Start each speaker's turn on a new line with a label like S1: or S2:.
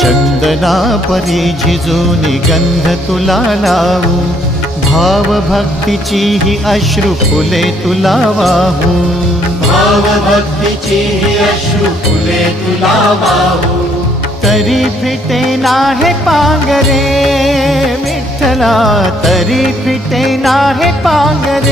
S1: चंदना परी झिजून गंध तुला लावू भाव भक्तीची ही अश्रू फुले तुला वाहू
S2: भाव भक्तीची अश्रू फुले तुला वाहू
S1: तरी फिटे नाहे पांगरे विठ्ठला तरी फिटे नाहे पांगरे